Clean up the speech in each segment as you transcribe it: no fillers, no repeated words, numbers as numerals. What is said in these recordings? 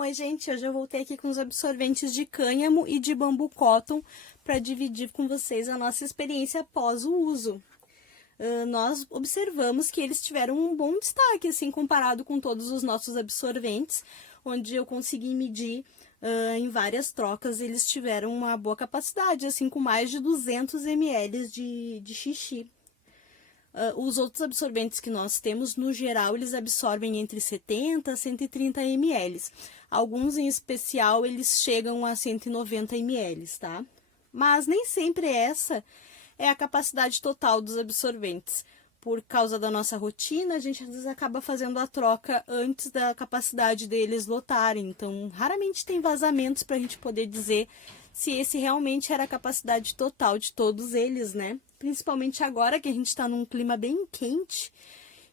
Oi, gente, hoje eu voltei aqui com os absorventes de cânhamo e de bambu cotton para dividir com vocês a nossa experiência após o uso. Nós observamos que eles tiveram um bom destaque, assim, comparado com todos os nossos absorventes, onde eu consegui medir em várias trocas, eles tiveram uma boa capacidade, assim, com mais de 200 ml de xixi. Os outros absorventes que nós temos, no geral, eles absorvem entre 70 a 130 ml. Alguns, em especial, eles chegam a 190 ml, tá? Mas nem sempre essa é a capacidade total dos absorventes. Por causa da nossa rotina, a gente às vezes acaba fazendo a troca antes da capacidade deles lotarem. Então, raramente tem vazamentos para a gente poder dizer se esse realmente era a capacidade total de todos eles, né? Principalmente agora que a gente está num clima bem quente.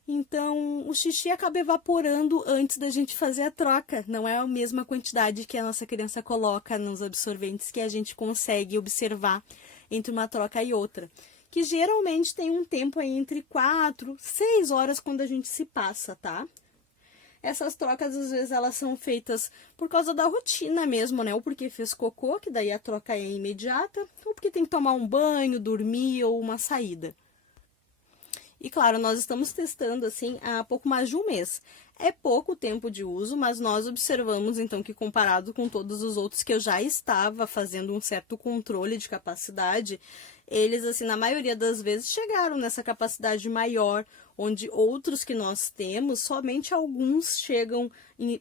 Então, o xixi acaba evaporando antes da gente fazer a troca. Não é a mesma quantidade que a nossa criança coloca nos absorventes que a gente consegue observar entre uma troca e outra. Que geralmente tem um tempo aí entre 4, 6 horas quando a gente se passa, tá? Essas trocas, às vezes, elas são feitas por causa da rotina mesmo, né? Ou porque fez cocô, que daí a troca é imediata, ou porque tem que tomar um banho, dormir ou uma saída. E claro, nós estamos testando assim há pouco mais de um mês. É pouco tempo de uso, mas nós observamos então que comparado com todos os outros que eu já estava fazendo um certo controle de capacidade, eles assim na maioria das vezes chegaram nessa capacidade maior, onde outros que nós temos, somente alguns chegam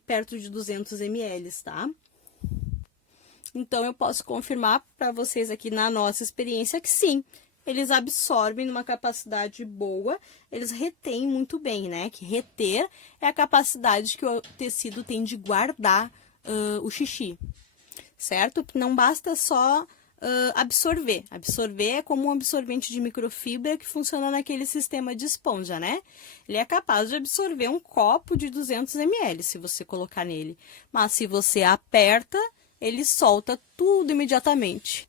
perto de 200 ml, tá? Então eu posso confirmar para vocês aqui na nossa experiência que sim, eles absorvem numa capacidade boa, eles retêm muito bem, né? Que reter é a capacidade que o tecido tem de guardar o xixi, certo? Não basta só absorver. Absorver é como um absorvente de microfibra que funciona naquele sistema de esponja, né? Ele é capaz de absorver um copo de 200 ml, se você colocar nele. Mas se você aperta, ele solta tudo imediatamente.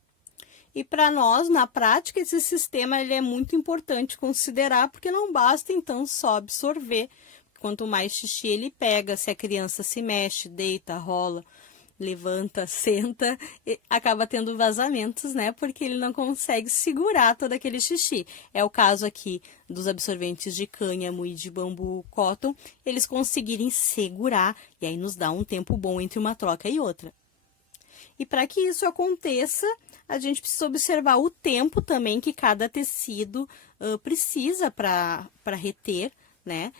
E para nós, na prática, esse sistema ele é muito importante considerar, porque não basta, então, só absorver. Quanto mais xixi ele pega, se a criança se mexe, deita, rola, levanta, senta, acaba tendo vazamentos, né? Porque ele não consegue segurar todo aquele xixi. É o caso aqui dos absorventes de cânhamo e de bambu cotton, eles conseguirem segurar, e aí nos dá um tempo bom entre uma troca e outra. E para que isso aconteça, a gente precisa observar o tempo também que cada tecido precisa para reter, né?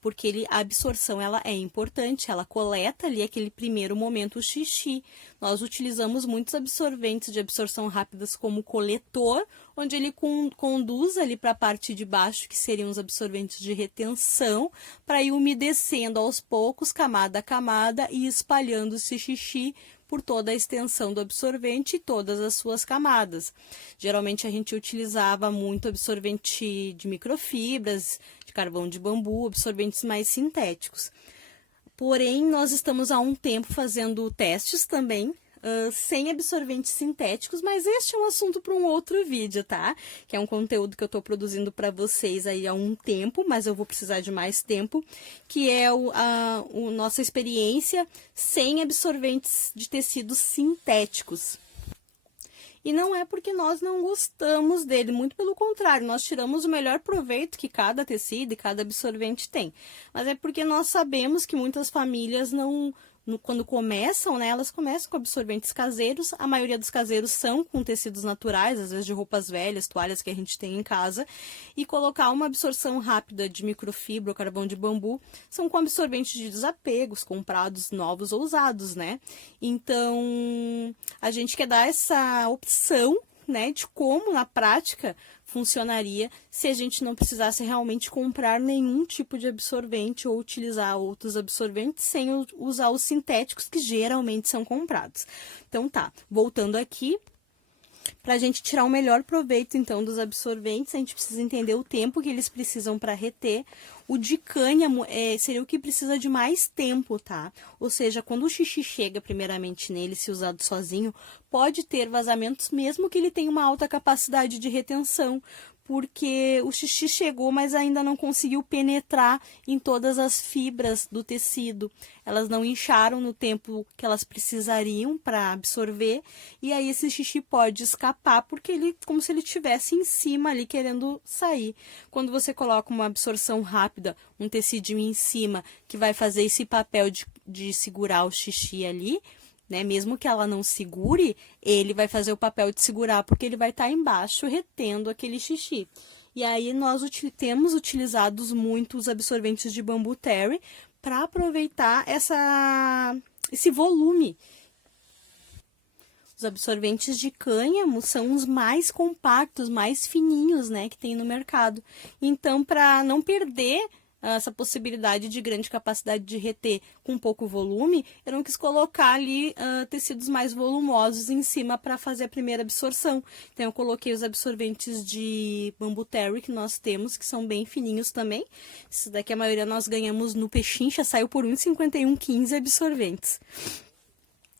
Porque a absorção ela é importante, ela coleta ali aquele primeiro momento o xixi. Nós utilizamos muitos absorventes de absorção rápidas como coletor, onde ele conduz ali para a parte de baixo, que seriam os absorventes de retenção, para ir umedecendo aos poucos, camada a camada, e espalhando esse xixi por toda a extensão do absorvente e todas as suas camadas. Geralmente a gente utilizava muito absorvente de microfibras, de carvão de bambu, absorventes mais sintéticos. Porém, nós estamos há um tempo fazendo testes também, sem absorventes sintéticos, mas este é um assunto para um outro vídeo, tá? Que é um conteúdo que eu estou produzindo para vocês aí há um tempo, mas eu vou precisar de mais tempo, que é nossa experiência sem absorventes de tecidos sintéticos. E não é porque nós não gostamos dele, muito pelo contrário, nós tiramos o melhor proveito que cada tecido e cada absorvente tem. Mas é porque nós sabemos que muitas famílias quando começam, né, elas começam com absorventes caseiros, a maioria dos caseiros são com tecidos naturais, às vezes de roupas velhas, toalhas que a gente tem em casa, e colocar uma absorção rápida de microfibra ou carvão de bambu são com absorventes de desapegos, comprados novos ou usados, né? Então, a gente quer dar essa opção, né, de como na prática funcionaria se a gente não precisasse realmente comprar nenhum tipo de absorvente ou utilizar outros absorventes sem usar os sintéticos que geralmente são comprados. Então tá, voltando aqui, para a gente tirar o melhor proveito, então, dos absorventes, a gente precisa entender o tempo que eles precisam para reter. O de cânhamo seria o que precisa de mais tempo, tá? Ou seja, quando o xixi chega primeiramente nele, se usado sozinho, pode ter vazamentos mesmo que ele tenha uma alta capacidade de retenção, porque o xixi chegou, mas ainda não conseguiu penetrar em todas as fibras do tecido. Elas não incharam no tempo que elas precisariam para absorver, e aí esse xixi pode escapar, porque ele, como se ele estivesse em cima ali querendo sair. Quando você coloca uma absorção rápida, um tecidinho em cima, que vai fazer esse papel de segurar o xixi ali, né? Mesmo que ela não segure, ele vai fazer o papel de segurar, porque ele vai estar embaixo retendo aquele xixi. E aí nós temos utilizados muito os absorventes de bambu terry para aproveitar esse volume. Os absorventes de cânhamo são os mais compactos, mais fininhos, né, que tem no mercado. Então, para não perder essa possibilidade de grande capacidade de reter com pouco volume, eu não quis colocar ali tecidos mais volumosos em cima para fazer a primeira absorção. Então, eu coloquei os absorventes de bambu terry que nós temos, que são bem fininhos também. Esse daqui a maioria nós ganhamos no Pechincha, saiu por R$ 1,51,15 absorventes.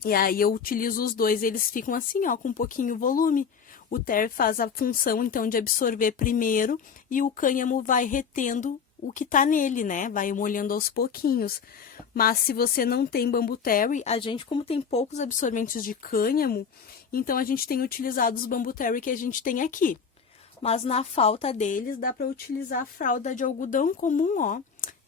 E aí eu utilizo os dois, eles ficam assim, ó, com um pouquinho volume. O terry faz a função, então, de absorver primeiro e o cânhamo vai retendo o que tá nele, né? Vai molhando aos pouquinhos. Mas se você não tem bambu terry, a gente, como tem poucos absorventes de cânhamo, então a gente tem utilizado os bambu terry que a gente tem aqui. Mas na falta deles, dá para utilizar a fralda de algodão comum, ó,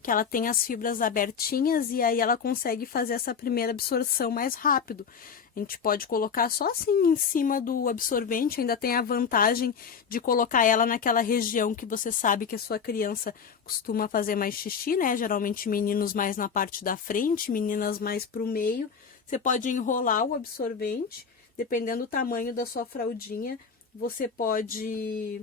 que ela tem as fibras abertinhas e aí ela consegue fazer essa primeira absorção mais rápido. A gente pode colocar só assim em cima do absorvente, ainda tem a vantagem de colocar ela naquela região que você sabe que a sua criança costuma fazer mais xixi, né? Geralmente meninos mais na parte da frente, meninas mais pro meio. Você pode enrolar o absorvente, dependendo do tamanho da sua fraldinha, você pode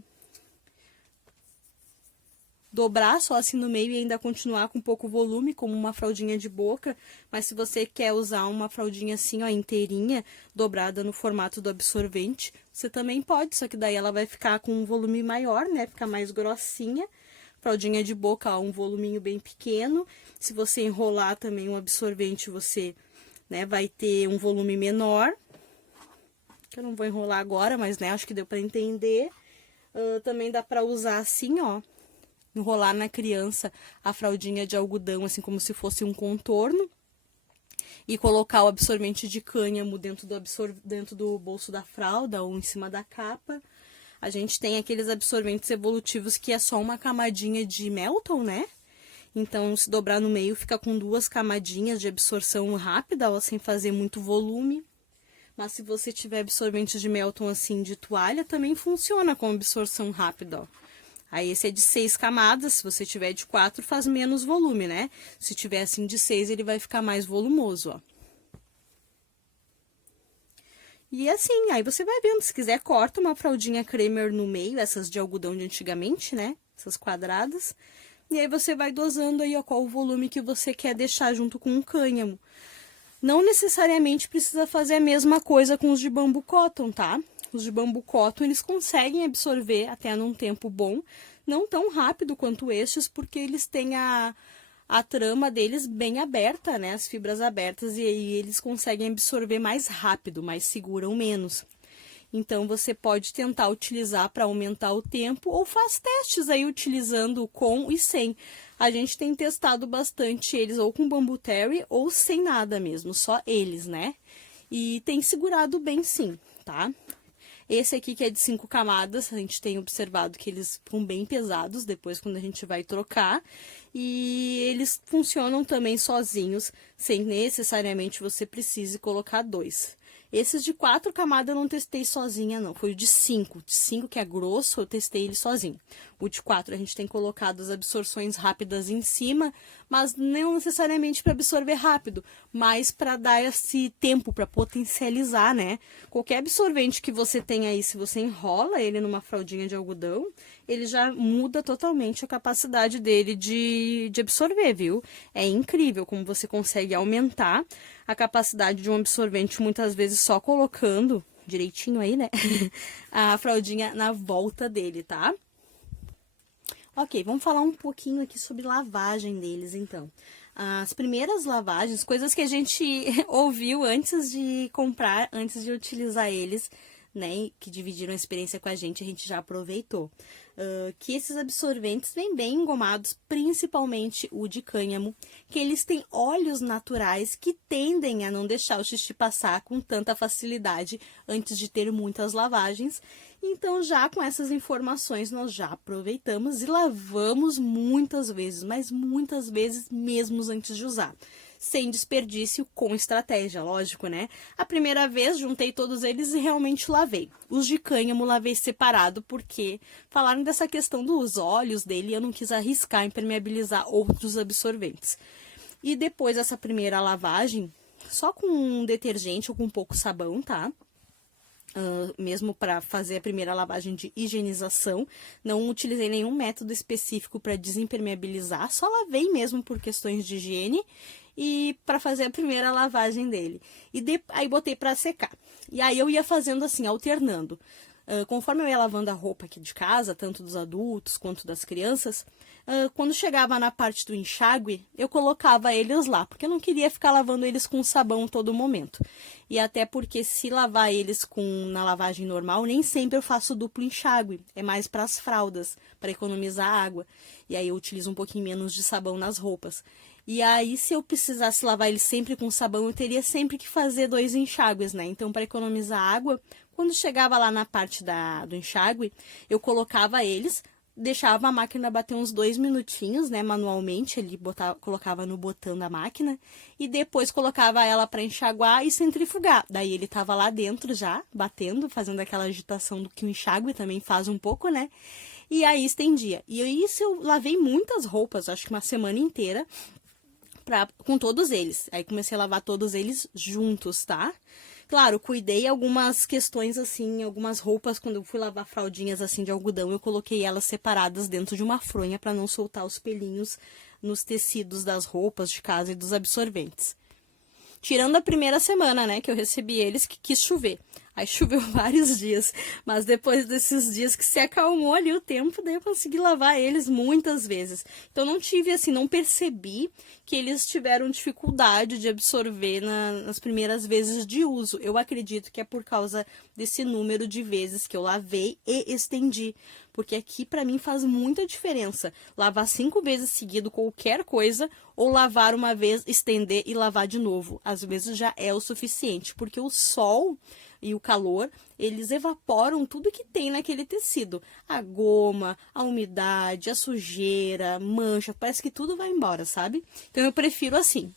dobrar só assim no meio e ainda continuar com pouco volume, como uma fraldinha de boca. Mas se você quer usar uma fraldinha assim, ó, inteirinha, dobrada no formato do absorvente, você também pode, só que daí ela vai ficar com um volume maior, né? Fica mais grossinha. Fraldinha de boca, ó, um voluminho bem pequeno. Se você enrolar também o absorvente, você, né, vai ter um volume menor. Que eu não vou enrolar agora, mas, né, acho que deu pra entender. Também dá pra usar assim, ó, enrolar na criança a fraldinha de algodão, assim como se fosse um contorno, e colocar o absorvente de cânhamo dentro do bolso da fralda ou em cima da capa. A gente tem aqueles absorventes evolutivos que é só uma camadinha de Melton, né? Então, se dobrar no meio, fica com 2 camadinhas de absorção rápida, ó, sem fazer muito volume. Mas se você tiver absorventes de Melton assim de toalha, também funciona com absorção rápida, ó. Aí esse é de 6 camadas, se você tiver de 4, faz menos volume, né? Se tiver assim de 6, ele vai ficar mais volumoso, ó. E assim, aí você vai vendo, se quiser corta uma fraldinha cremer no meio, essas de algodão de antigamente, né? Essas quadradas. E aí você vai dosando aí, ó, qual o volume que você quer deixar junto com o cânhamo. Não necessariamente precisa fazer a mesma coisa com os de bambu cotton, tá? Os de bambu cotton, eles conseguem absorver até num tempo bom, não tão rápido quanto estes, porque eles têm a trama deles bem aberta, né? As fibras abertas, e aí eles conseguem absorver mais rápido, mas seguram menos. Então, você pode tentar utilizar para aumentar o tempo, ou faz testes aí utilizando com e sem. A gente tem testado bastante eles ou com bambu terry ou sem nada mesmo, só eles, né? E tem segurado bem sim, tá? Esse aqui que é de 5 camadas, a gente tem observado que eles ficam bem pesados depois quando a gente vai trocar. E eles funcionam também sozinhos, sem necessariamente você precise colocar 2. Esses de 4 camadas eu não testei sozinha, não. Foi o de 5. De 5, que é grosso, eu testei ele sozinho. O de 4 a gente tem colocado as absorções rápidas em cima, mas não necessariamente para absorver rápido, mas para dar esse tempo, para potencializar, né? Qualquer absorvente que você tenha aí, se você enrola ele numa fraldinha de algodão, ele já muda totalmente a capacidade dele de absorver, viu? É incrível como você consegue aumentar a capacidade de um absorvente, muitas vezes só colocando direitinho aí, né? A fraldinha na volta dele, tá? Ok, vamos falar um pouquinho aqui sobre lavagem deles, então. As primeiras lavagens, coisas que a gente ouviu antes de comprar, antes de utilizar eles, né, que dividiram a experiência com a gente já aproveitou. Que esses absorventes vêm bem engomados, principalmente o de cânhamo, que eles têm óleos naturais que tendem a não deixar o xixi passar com tanta facilidade antes de ter muitas lavagens. Então, já com essas informações, nós já aproveitamos e lavamos muitas vezes, mas muitas vezes mesmo antes de usar. Sem desperdício, com estratégia, lógico, né? A primeira vez, juntei todos eles e realmente lavei. Os de cânhamo lavei separado, porque falaram dessa questão dos óleos dele e eu não quis arriscar impermeabilizar outros absorventes. E depois dessa primeira lavagem, só com um detergente ou com um pouco sabão, tá? Mesmo para fazer a primeira lavagem de higienização, não utilizei nenhum método específico para desimpermeabilizar, só lavei mesmo por questões de higiene e para fazer a primeira lavagem dele. E aí botei para secar. E aí eu ia fazendo assim, alternando. Conforme eu ia lavando a roupa aqui de casa, tanto dos adultos quanto das crianças, quando chegava na parte do enxágue, eu colocava eles lá, porque eu não queria ficar lavando eles com sabão todo momento. E até porque se lavar eles na lavagem normal, nem sempre eu faço duplo enxágue, é mais para as fraldas, para economizar água. E aí eu utilizo um pouquinho menos de sabão nas roupas. E aí, se eu precisasse lavar eles sempre com sabão, eu teria sempre que fazer 2 enxágues, né? Então, para economizar água, quando chegava lá na parte do enxágue, eu colocava eles, deixava a máquina bater uns 2 minutinhos, né? Manualmente, ele colocava no botão da máquina e depois colocava ela para enxaguar e centrifugar. Daí ele tava lá dentro já, batendo, fazendo aquela agitação do que o enxágue também faz um pouco, né? E aí estendia. E isso eu lavei muitas roupas, acho que uma semana inteira, com todos eles. Aí comecei a lavar todos eles juntos, tá? Claro, cuidei algumas questões assim, algumas roupas, quando eu fui lavar fraldinhas assim de algodão, eu coloquei elas separadas dentro de uma fronha para não soltar os pelinhos nos tecidos das roupas de casa e dos absorventes. Tirando a primeira semana, né, que eu recebi eles, que quis chover. Aí choveu vários dias, mas depois desses dias que se acalmou ali o tempo, daí eu consegui lavar eles muitas vezes. Então não tive assim, não percebi que eles tiveram dificuldade de absorver nas primeiras vezes de uso. Eu acredito que é por causa desse número de vezes que eu lavei e estendi. Porque aqui para mim faz muita diferença lavar 5 vezes seguido qualquer coisa ou lavar uma vez, estender e lavar de novo. Às vezes já é o suficiente, porque o sol e o calor, eles evaporam tudo que tem naquele tecido. A goma, a umidade, a sujeira, mancha, parece que tudo vai embora, sabe? Então eu prefiro assim.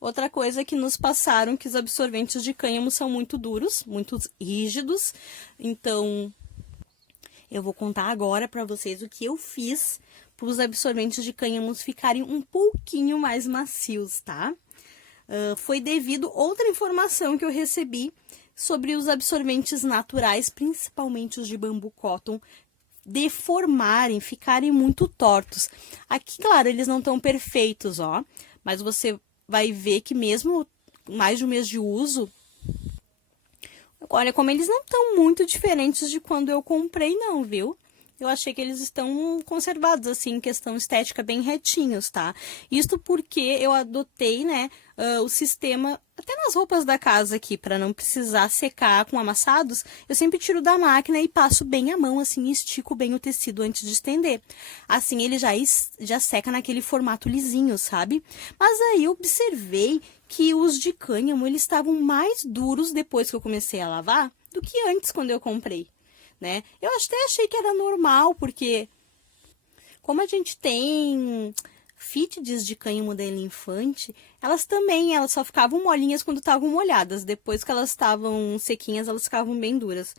Outra coisa que nos passaram, que os absorventes de cânhamo são muito duros, muito rígidos. Então, eu vou contar agora para vocês o que eu fiz para os absorventes de cânhamos ficarem um pouquinho mais macios, tá? Foi devido a outra informação que eu recebi sobre os absorventes naturais, principalmente os de bambu cotton, deformarem, ficarem muito tortos. Aqui, claro, eles não estão perfeitos, ó, mas você vai ver que mesmo mais de um mês de uso, olha como eles não estão muito diferentes de quando eu comprei, não, viu? Eu achei que eles estão conservados, assim, em questão estética, bem retinhos, tá? Isto porque eu adotei, né, o sistema, até nas roupas da casa aqui, para não precisar secar com amassados, eu sempre tiro da máquina e passo bem a mão, assim, e estico bem o tecido antes de estender. Assim, ele já seca naquele formato lisinho, sabe? Mas aí eu observei que os de cânhamo, eles estavam mais duros depois que eu comecei a lavar do que antes, quando eu comprei. Né? Eu até achei que era normal, porque como a gente tem fítides de cânhamo da elefante, elas só ficavam molinhas quando estavam molhadas. Depois que elas estavam sequinhas, elas ficavam bem duras.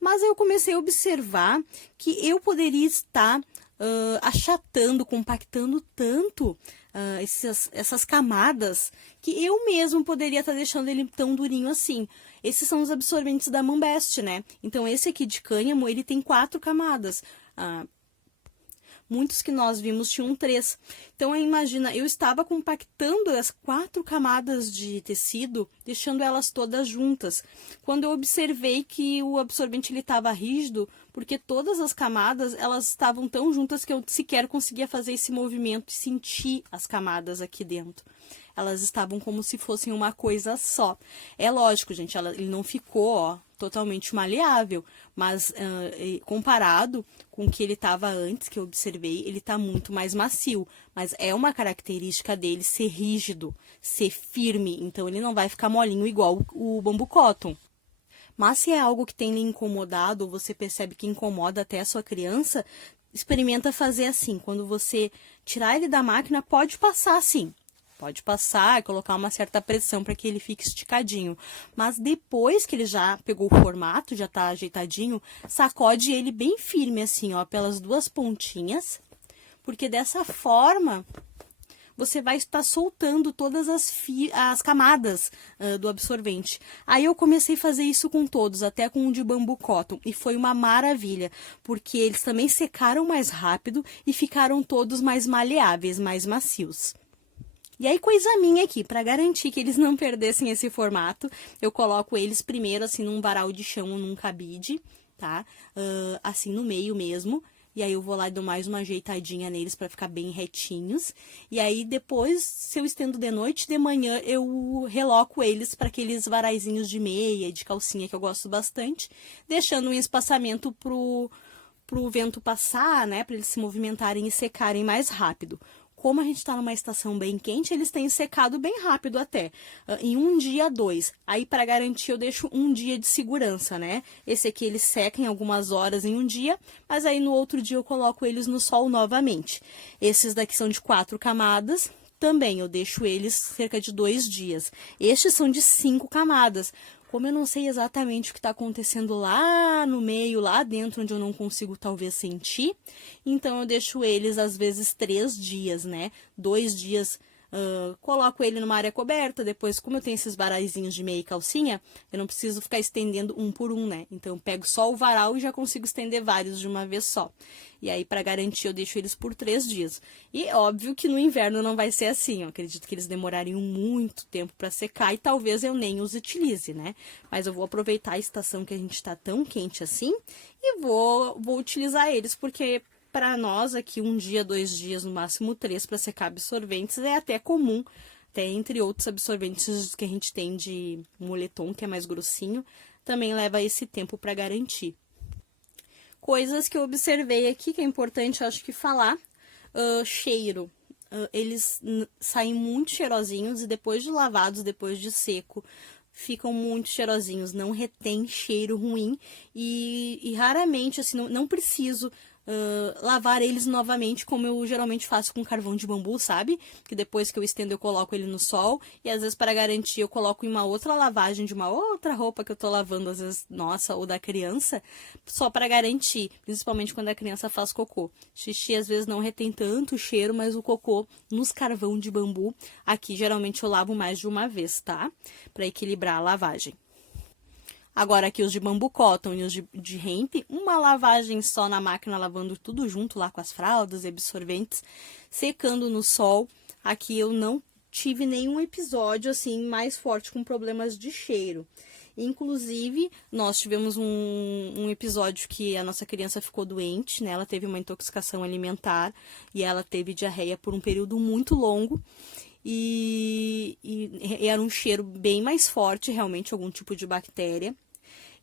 Mas eu comecei a observar que eu poderia estar achatando, compactando tanto essas camadas, que eu mesmo poderia estar deixando ele tão durinho assim. Esses são os absorventes da Mambest, né? Então, esse aqui de cânhamo, ele tem 4 camadas. Muitos que nós vimos tinham 3. Então, imagina, eu estava compactando as 4 camadas de tecido, deixando elas todas juntas. Quando eu observei que o absorvente estava rígido, porque todas as camadas, elas estavam tão juntas que eu sequer conseguia fazer esse movimento e sentir as camadas aqui dentro. elas estavam como se fossem uma coisa só. É lógico, gente, ele não ficou, ó, totalmente maleável, mas comparado com o que ele estava antes, que eu observei, ele está muito mais macio. Mas é uma característica dele ser rígido, ser firme, então ele não vai ficar molinho igual o bambu cotton. Mas se é algo que tem lhe incomodado, ou você percebe que incomoda até a sua criança, experimenta fazer assim. Quando você tirar ele da máquina, pode passar assim. Pode passar e colocar uma certa pressão para que ele fique esticadinho. Mas depois que ele já pegou o formato, já tá ajeitadinho, sacode ele bem firme assim, ó, pelas duas pontinhas. Porque dessa forma, você vai estar soltando todas as camadas do absorvente. Aí eu comecei a fazer isso com todos, até com o de bambu cotton, e foi uma maravilha, porque eles também secaram mais rápido e ficaram todos mais maleáveis, mais macios. E aí, coisa minha aqui, para garantir que eles não perdessem esse formato, eu coloco eles primeiro assim num varal de chão ou num cabide, tá? Assim no meio mesmo. E aí eu vou lá e dou mais uma ajeitadinha neles para ficar bem retinhos. E aí depois, se eu estendo de noite, de manhã eu reloco eles para aqueles varaizinhos de meia, de calcinha que eu gosto bastante, deixando um espaçamento pro vento passar, né, para eles se movimentarem e secarem mais rápido. Como a gente está numa estação bem quente, eles têm secado bem rápido até, em 1 dia, 2. Aí, para garantir, eu deixo 1 dia de segurança, né? Esse aqui, eles secam em algumas horas em 1 dia, mas aí no outro dia eu coloco eles no sol novamente. Esses daqui são de 4 camadas, também eu deixo eles cerca de 2 dias. Estes são de 5 camadas. Como eu não sei exatamente o que está acontecendo lá no meio, lá dentro, onde eu não consigo talvez sentir, então eu deixo eles às vezes 3 dias, né? 2 dias, coloco ele numa área coberta, depois, como eu tenho esses varaizinhos de meia e calcinha, eu não preciso ficar estendendo um por um, né? Então eu pego só o varal e já consigo estender vários de uma vez só. E aí, para garantir, eu deixo eles por 3 dias. E óbvio que no inverno não vai ser assim. Eu acredito que eles demorariam muito tempo para secar e talvez eu nem os utilize, né? Mas eu vou aproveitar a estação que a gente está tão quente assim e vou utilizar eles, porque para nós aqui 1 dia, 2 dias, no máximo 3 para secar absorventes é até comum. Até entre outros absorventes que a gente tem de moletom, que é mais grossinho, também leva esse tempo para garantir. Coisas que eu observei aqui, que é importante, eu acho que falar. Cheiro. Eles saem muito cheirosinhos e depois de lavados, depois de seco, ficam muito cheirosinhos. Não retém cheiro ruim e raramente, assim, não preciso lavar eles novamente, como eu geralmente faço com carvão de bambu, sabe? Que depois que eu estendo eu coloco ele no sol e às vezes para garantir eu coloco em uma outra lavagem de uma outra roupa que eu tô lavando, às vezes nossa ou da criança, só para garantir, principalmente quando a criança faz cocô. Xixi às vezes não retém tanto cheiro, mas o cocô nos carvão de bambu, aqui geralmente eu lavo mais de uma vez, tá? Para equilibrar a lavagem. Agora aqui os de bambu cotton e os de hemp, uma lavagem só na máquina, lavando tudo junto lá com as fraldas e absorventes, secando no sol. Aqui eu não tive nenhum episódio assim mais forte com problemas de cheiro. Inclusive, nós tivemos um episódio que a nossa criança ficou doente, né? Ela teve uma intoxicação alimentar e ela teve diarreia por um período muito longo. E era um cheiro bem mais forte, realmente, algum tipo de bactéria.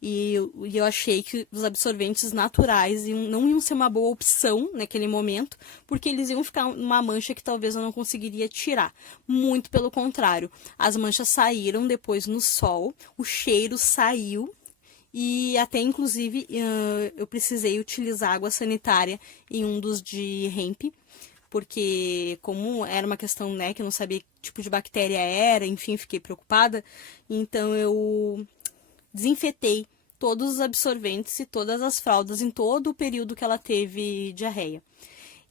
E eu achei que os absorventes naturais não iam ser uma boa opção naquele momento, porque eles iam ficar uma mancha que talvez eu não conseguiria tirar. Muito pelo contrário, as manchas saíram depois no sol, o cheiro saiu, e até inclusive eu precisei utilizar água sanitária em um dos de hemp, porque como era uma questão, né, que eu não sabia que tipo de bactéria era, enfim, fiquei preocupada, então eu desinfetei todos os absorventes e todas as fraldas em todo o período que ela teve diarreia.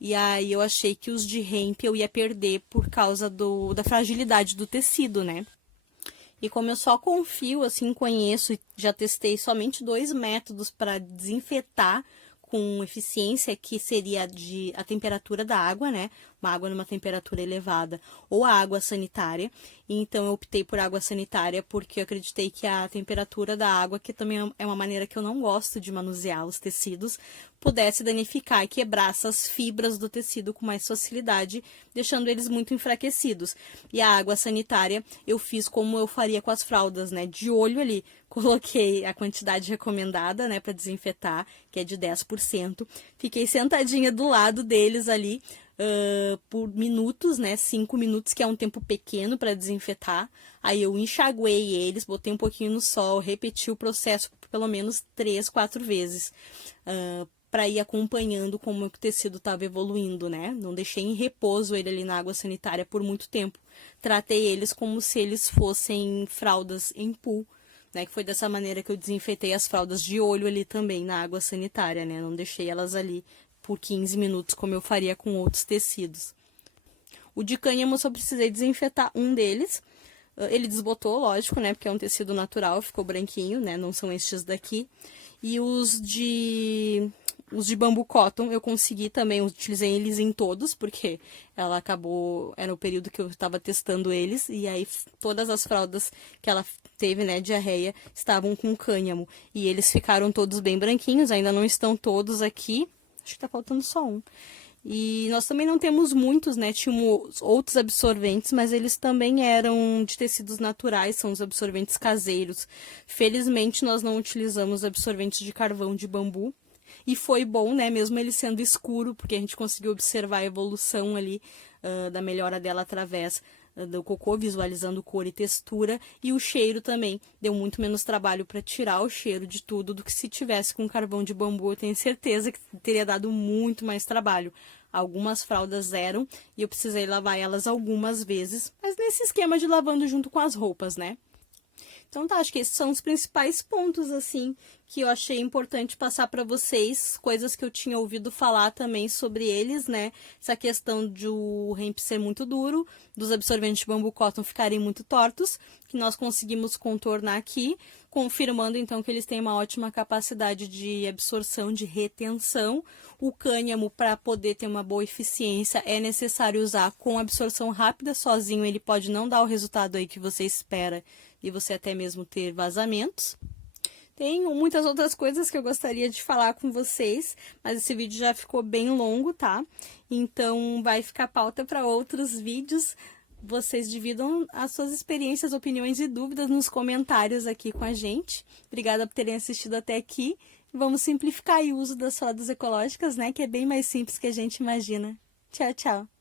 E aí eu achei que os de hemp eu ia perder por causa da fragilidade do tecido, né? E como eu só confio, assim, conheço e já testei somente 2 métodos para desinfetar com eficiência, que seria a temperatura da água, né? uma água numa temperatura elevada, ou a água sanitária. Então eu optei por água sanitária porque eu acreditei que a temperatura da água, que também é uma maneira que eu não gosto de manusear os tecidos, pudesse danificar e quebrar essas fibras do tecido com mais facilidade, deixando eles muito enfraquecidos. E a água sanitária eu fiz como eu faria com as fraldas, né? De olho ali, coloquei a quantidade recomendada, né, para desinfetar, que é de 10%. Fiquei sentadinha do lado deles ali por minutos, né, 5 minutos, que é um tempo pequeno para desinfetar. Aí eu enxaguei eles, botei um pouquinho no sol, repeti o processo pelo menos 3, 4 vezes. Para ir acompanhando como o tecido estava evoluindo, né? Não deixei em repouso ele ali na água sanitária por muito tempo. Tratei eles como se eles fossem fraldas em pool, né? Que foi dessa maneira que eu desinfetei as fraldas de olho ali também na água sanitária, né? Não deixei elas ali por 15 minutos como eu faria com outros tecidos. O de cânhamo eu só precisei desinfetar um deles. Ele desbotou, lógico, né? Porque é um tecido natural, ficou branquinho, né? Não são estes daqui. E os de bambu cotton eu consegui também, utilizei eles em todos, porque ela acabou, era o período que eu estava testando eles, e aí todas as fraldas que ela teve, né, diarreia, estavam com cânhamo. E eles ficaram todos bem branquinhos, ainda não estão todos aqui, acho que tá faltando só um. E nós também não temos muitos, né? Tínhamos outros absorventes, mas eles também eram de tecidos naturais, são os absorventes caseiros. Felizmente, nós não utilizamos absorventes de carvão de bambu. E foi bom, né? Mesmo ele sendo escuro, porque a gente conseguiu observar a evolução ali da melhora dela através do cocô, visualizando cor e textura, e o cheiro também. Deu muito menos trabalho para tirar o cheiro de tudo do que se tivesse com carvão de bambu. Eu tenho certeza que teria dado muito mais trabalho. Algumas fraldas eram e eu precisei lavar elas algumas vezes, mas nesse esquema de lavando junto com as roupas, né? Então tá, acho que esses são os principais pontos, assim, que eu achei importante passar para vocês, coisas que eu tinha ouvido falar também sobre eles, né? Essa questão de o hemp ser muito duro, dos absorventes de bambu cotton ficarem muito tortos, que nós conseguimos contornar aqui, confirmando então que eles têm uma ótima capacidade de absorção, de retenção. O cânhamo, para poder ter uma boa eficiência, é necessário usar com absorção rápida, sozinho ele pode não dar o resultado aí que você espera, e você até mesmo ter vazamentos. Tenho muitas outras coisas que eu gostaria de falar com vocês, mas esse vídeo já ficou bem longo, tá? Então vai ficar pauta para outros vídeos. Vocês dividam as suas experiências, opiniões e dúvidas nos comentários aqui com a gente. Obrigada por terem assistido até aqui. Vamos simplificar o uso das fraldas ecológicas, né? Que é bem mais simples que a gente imagina. Tchau, tchau!